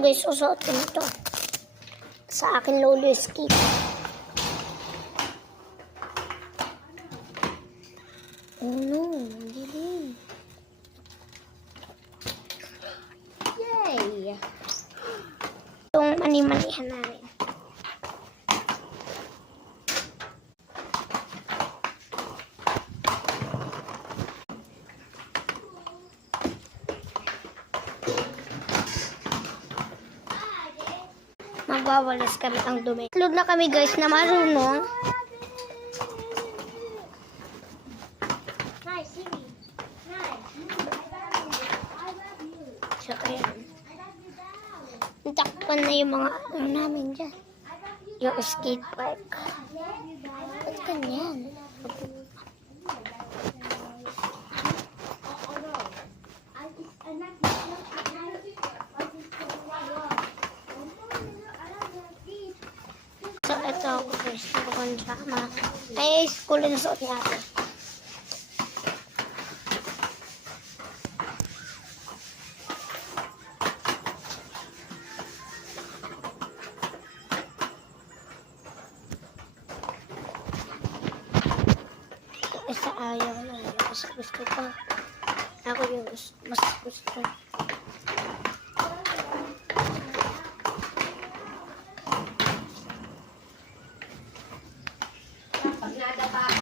guys, susuotin ito. Sa akin lolo skate. Oh no, dilim. Yay! Itong mani-manihan namin. Magwawalis kami ang dumi. Upload na kami guys na marunong. So, ayan. Natakpan na yung mga ano namin dyan. Yung skate park. Ba't ganyan? So, ito ako guys. Nakakondrama. Ay, school na suot niya ako. Isa ayaw na. Ayaw. Gusto ko. Ako yung mas gusto.